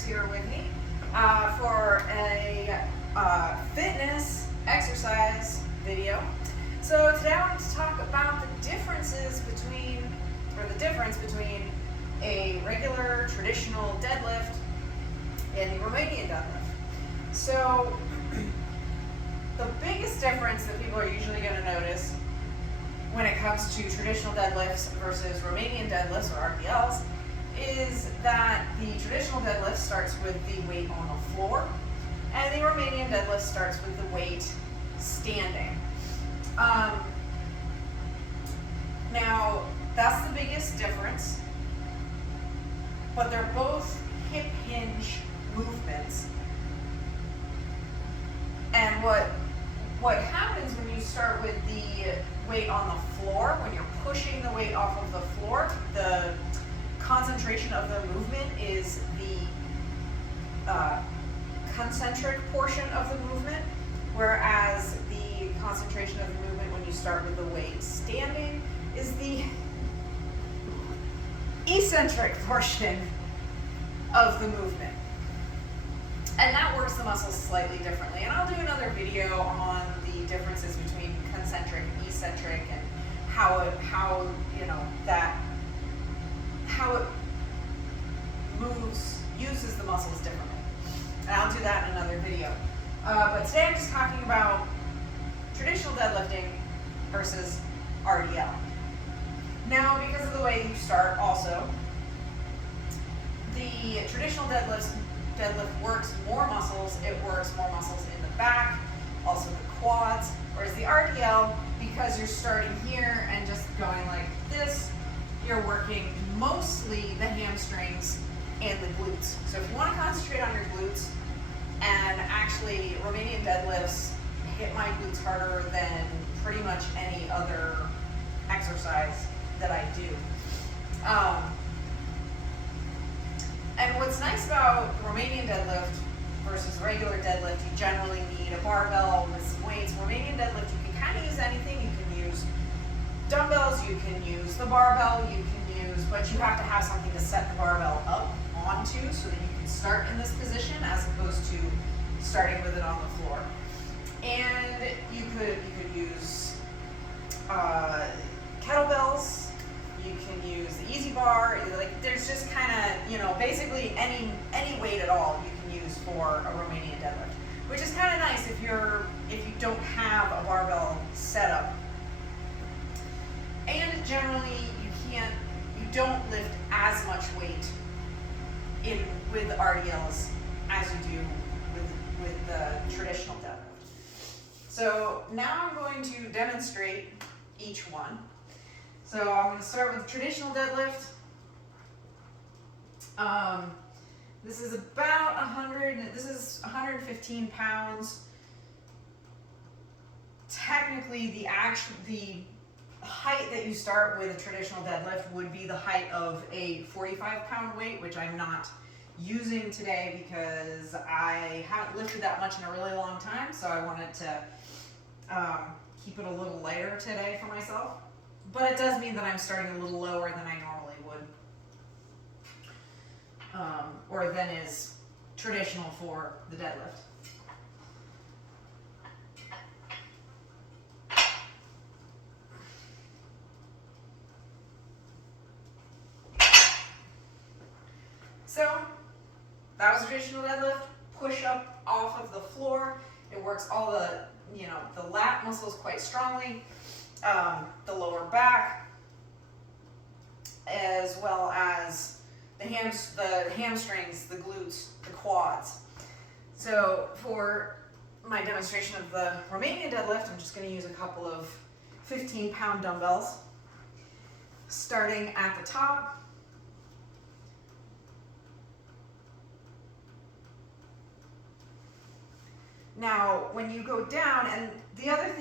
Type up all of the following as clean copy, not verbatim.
is here with me for a fitness exercise video. So today I wanted to talk about the difference between a regular traditional deadlift and the Romanian deadlift. So the biggest difference that people are usually going to notice when it comes to traditional deadlifts versus Romanian deadlifts or RDLs is that the traditional deadlift starts with the weight on the floor and the Romanian deadlift starts with the weight standing. Now that's the biggest difference, but they're both hip hinge movements. And what happens when you start with the weight on the floor, when you're pushing the weight off of the floor, the concentration of the movement is the concentric portion of the movement, whereas the concentration of the movement when you start with the weight standing is the eccentric portion of the movement. And that works the muscles slightly differently. And I'll do another video on the differences between concentric and eccentric and how it moves, uses the muscles differently. And I'll do that in another video. But today I'm just talking about traditional deadlifting versus RDL. Now, because of the way you start also, the traditional deadlift works more muscles. It works more muscles in the back, also the quads, whereas the RDL, because you're starting here and just going like this, you're working mostly the hamstrings and the glutes. So if you want to concentrate on your glutes, and actually Romanian deadlifts hit my glutes harder than pretty much any other exercise that I do. And what's nice about Romanian deadlift versus regular deadlift, you generally need a barbell with some weights. Romanian deadlift, you can kind of use anything. You can use dumbbells, you can use the barbell, but you have to have something to set the barbell up onto so that you can start in this position as opposed to starting with it on the floor. And you could use kettlebells. You can use the easy bar. Like there's just kind of, basically any weight at all you can use for a Romanian deadlift, which is kind of nice if you don't have a barbell set up. And generally you don't lift as much weight with RDLs as you do with the traditional deadlift. So now I'm going to demonstrate each one. So I'm going to start with traditional deadlift. This is about 115 pounds. Technically, the height that you start with a traditional deadlift would be the height of a 45-pound weight, which I'm not using today because I haven't lifted that much in a really long time, so I wanted to keep it a little lighter today for myself. But it does mean that I'm starting a little lower than I normally would, or than is traditional for the deadlift. So that was traditional deadlift. Push up off of the floor. It works all the lat muscles quite strongly. The lower back, as well as the hamstrings, the glutes, the quads. So for my demonstration of the Romanian deadlift, I'm just going to use a couple of 15-pound dumbbells, starting at the top. Now, when you go down, and the other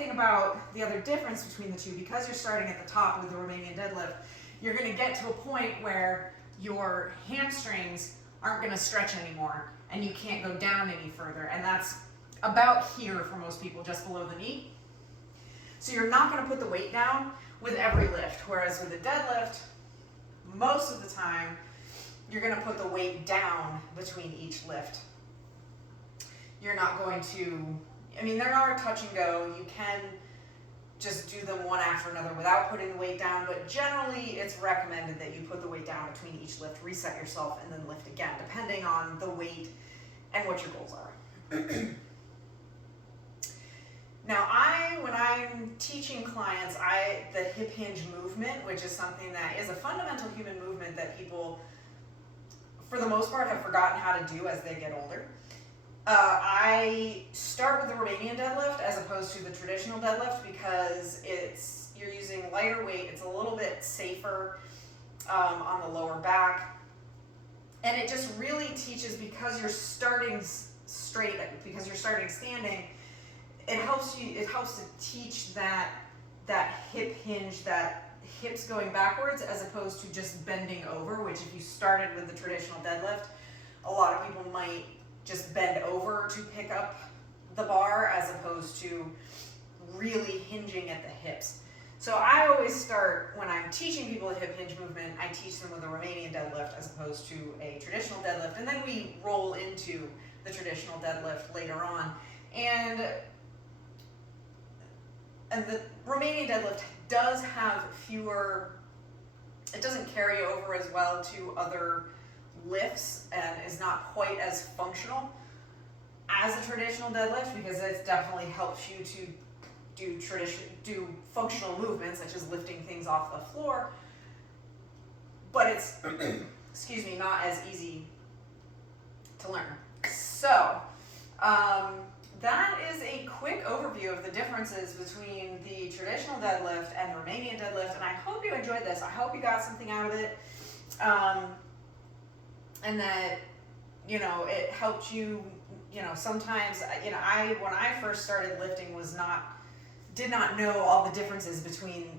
difference between the two, because you're starting at the top with the Romanian deadlift, you're going to get to a point where your hamstrings aren't going to stretch anymore, and you can't go down any further, and that's about here for most people, just below the knee. So you're not going to put the weight down with every lift, whereas with a deadlift, most of the time, you're going to put the weight down between each lift. You're not going to, I mean, there are touch and go. You can just do them one after another without putting the weight down, but generally it's recommended that you put the weight down between each lift, reset yourself, and then lift again, depending on the weight and what your goals are. Now, when I'm teaching clients, the hip hinge movement, which is something that is a fundamental human movement that people, for the most part, have forgotten how to do as they get older. I start with the Romanian deadlift as opposed to the traditional deadlift because you're using lighter weight. It's a little bit safer on the lower back, and it just really teaches, because you're starting straight, because you're starting standing. It helps to teach that hip hinge, that hips going backwards as opposed to just bending over, which if you started with the traditional deadlift, a lot of people might just bend over to pick up the bar as opposed to really hinging at the hips. So I always start, when I'm teaching people a hip hinge movement, I teach them with a Romanian deadlift as opposed to a traditional deadlift, and then we roll into the traditional deadlift later on. And the Romanian deadlift does have fewer, it doesn't carry over as well to other lifts and is not quite as functional as a traditional deadlift, because it definitely helps you to do functional movements such as lifting things off the floor, but it's excuse me, not as easy to learn. So that is a quick overview of the differences between the traditional deadlift and the Romanian deadlift, and I hope you enjoyed this. I hope you got something out of it, and that, you know, it helped you. You know, sometimes, you know, when I first started lifting did not know all the differences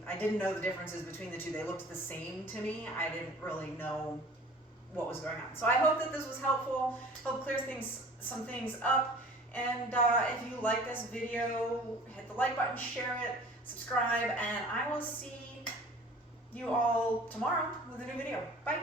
I didn't know the differences between the two. They looked the same to me. I didn't really know what was going on. So I hope that this was helpful, help clear some things up. And if you like this video, hit the like button, share it, subscribe, and I will see you all tomorrow with a new video. Bye.